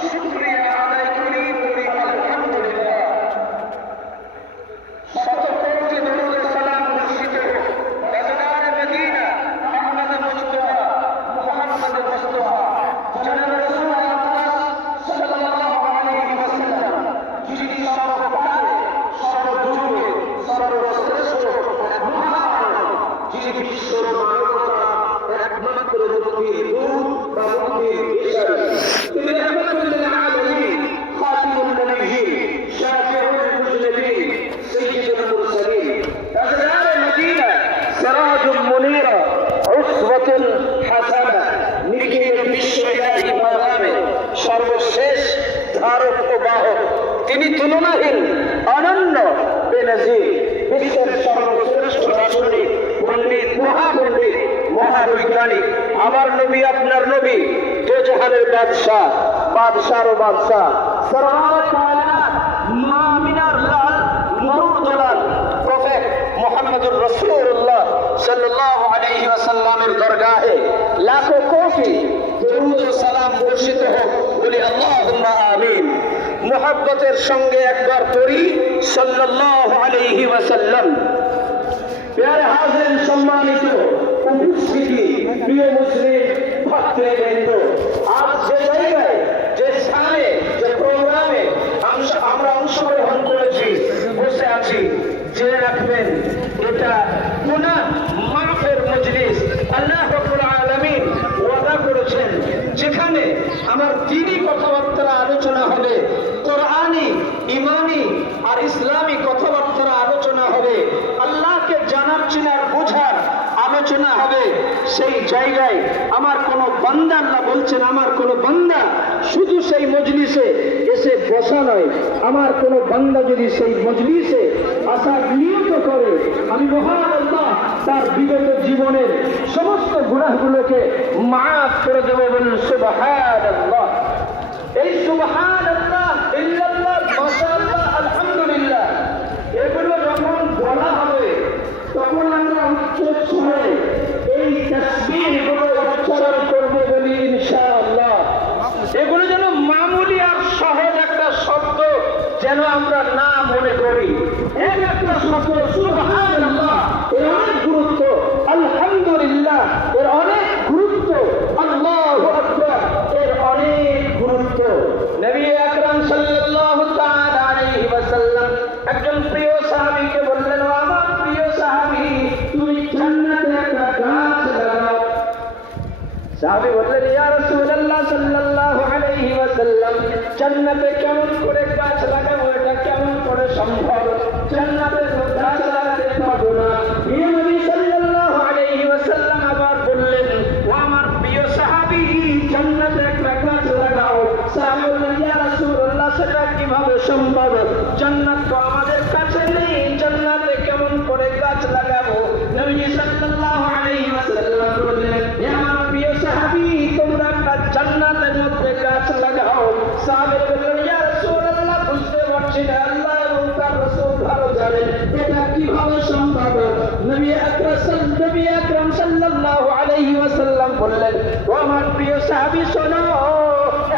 শুকরিয়া আদায় করি আলহামদুলিল্লাহ। শত কোটি দরুদ সালাম বর্ষিত হোক তাজদারে মদিনা আহমদ মুস্তাফা মুহাম্মদ মুস্তাফা জনাব রাসূলুল্লাহ সাল্লাল্লাহু আলাইহি ওয়াসাল্লাম, যিনি সর্বকালে সর্বযুগে সর্বশ্রেষ্ঠ যিনি বিশ্ব মানবতা একমাত্র মুক্তির দূত বা মুক্তির দিশারি, তিনি রাহমাতুল আলামিন, খাতিমুন নবিয়্যিন, শাফিউল মুজলিমিন, সাইয়্যিদুল মুরসালিন, তাজদারে মদিনা সিরাজুল মুনীরা, উসওয়াতুল হাসানা, নিখিল বিশ্বব্যাপী মানবে সর্বশেষ ধারক ও বাহক, তিনি তুলনাহীন, অনন্য, বেনজির, বিশ্বের সর্বশ্রেষ্ঠ দার্শনিক, পণ্ডিত, মহাপণ্ডিত, মহাবৈজ্ঞানিক, আমার নবী আপনার নবী, দোজাহানের বাদশাহ, বাদশাহর বাদশাহ, সরওয়ারে কায়নাত, মা আমিনার লাল, মরুর দুলাল, প্রফেট মুহাম্মদুর রাসূলুল্লাহ সাল্লাল্লাহু আলাইহি ওয়াসাল্লামের দরগাহে লাখো কোটি দরুদ ও সালাম বর্ষিত হোক, বলি আল্লাহুম্মা আমিন। মুহাব্বতের সঙ্গে একবার পড়ি সাল্লাল্লাহু আলাইহি ওয়াসাল্লাম। প্রিয় হাজির, সম্মানিত উপস্থিতি, প্রিয় মুসলিম ভক্তবৃন্দ, আজ যে জায়গায়, যে স্থানে, যে প্রোগ্রামে আমরা অংশগ্রহণ করেছি, বসে আছি, জেনে রাখবেন এটা গুনাহ মাফের মজলিস। আল্লাহ রাব্বুল আলামিন ওয়াদা করেছেন যেখানে আমার দ্বীনি কথাবার্তা আলোচনা হবে, কোরআনি, ইমানি আর ইসলামী কথাবার্তা আলোচনা হবে, আল্লাহকে জানার চিনার বোঝার আলোচনা হবে, সেই জায়গায় আমার কোন বান্দা, আল্লাহ বলছেন আমার কোন বান্দা শুধু সেই মজলিসে এসে বসা নয়, আমার কোন বান্দা যদি সেই মজলিসে আসার নিয়ত করে, আমি মহান আল্লাহ তার বিগত জীবনের সমস্ত গুনাহগুলোকে মাফ করে দেব। বলুন সুবহানাল্লাহ। এই সুবহানাল্লাহ, ইল্লাল্লাহ, মাশাআল্লাহ, আলহামদুলিল্লাহ, এগুলো যখন বলা হবে তখন আমরা উচ্চ সুরে এই তাসবিহগুলো উচ্চারণ করব, বলি ইনশাআল্লাহ। এগুলো যেন মামুলি আর সহজ একটা শব্দ যেন আমরা না মনে করি। এক একটা শব্দ সুবহানাল্লাহ এর অনেক গুরুত্ব, আলহামদুলিল্লাহ এর অনেক গুরুত্ব, আল্লাহু আকবার এর অনেক গুরুত্ব। নবী আকরাম সাল্লাল্লাহু তাআলা আলাইহি ওয়াসাল্লাম একজন প্রিয় সাহাবীকে বললেন, ও আমার প্রিয় সাহাবী, তুমি জান্নাতে একটা গাছ লাগাও। সাহাবী বললেন, ইয়া রাসূলুল্লাহ সাল্লাল্লাহু আলাইহি ওয়াসাল্লাম, জান্নাতে কেমন করে গাছ লাগাবো, এটা কেমন করে সম্ভব? জান্নাতে গাছ লাগাতে পারবো না। ইয়া নবী সাল্লাল্লাহু আলাইহি ওয়াসাল্লাম আবার বললেন, ও আমার প্রিয় সাহাবী, জান্নাতে একটা গাছ লাগাও। সাহাবী বললেন, ইয়া রাসূলুল্লাহ, সেটা কিভাবে সম্ভব? জান্নাত তো আমাদের কাছে নেই, জান্নাতে কেমন করে গাছ লাগাবো? নবী সাল্লাল্লাহু আলাইহি ওয়াসাল্লাম বললেন, হে আমার প্রিয় সাহাবী, তোমরা একটা জান্নাতের মধ্যে গাছ লাগাও। সাহাবী বললেন, ইয়া রাসূলুল্লাহ, বুঝতে পারছি না, আল্লাহ এবং তার রাসূল ভালো জানেন এটা কিভাবে সম্ভব। নবী আকরাম সাল্লাল্লাহু আলাইহি ওয়াসাল্লাম বললেন, ও আমার প্রিয় সাহাবী, শোনো,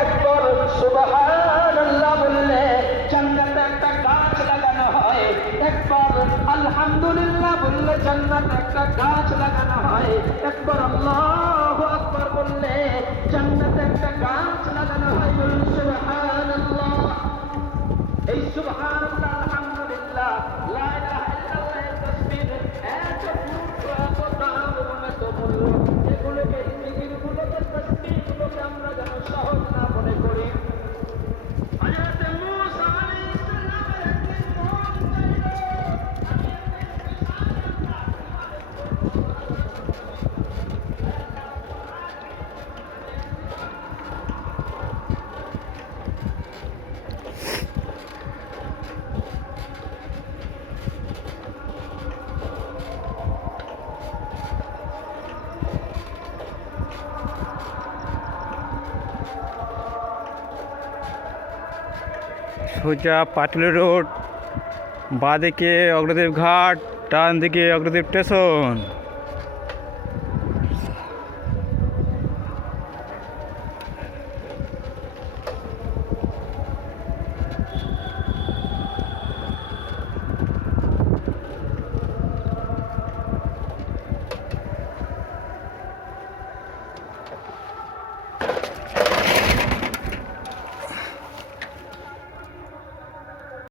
একবার সুবহানাল্লাহ বললে জান্নাতে একটা গাছ লাগানো হয়, একবার আলহামদুলিল্লাহ বললে জান্নাতে একটা গাছ লাগানো হয়, একবার আল্লাহু আকবার বললে জান্নাতে একটা গাছ লাগানো হয়। বলুন সুবহানাল্লাহ। এই সুবহানাল্লাহ, আলহামদুলিল্লাহ, লা ইলাহা ইল্লাল্লাহ এর তাসবিহ এত গুরুত্ব, এত দাম এবং এত মূল্য, এগুলোকে, জিকিরগুলোকে, তাসবিহগুলোকে আমরা যেন সহজ না মনে করি। হযরত মূসা আলাইহিস সালামের একদিন মন সোজা পাটুলি রোড, বাঁ দিকে অগ্রদ্বীপ ঘাট, ডান দিকে অগ্রদ্বীপ স্টেশন।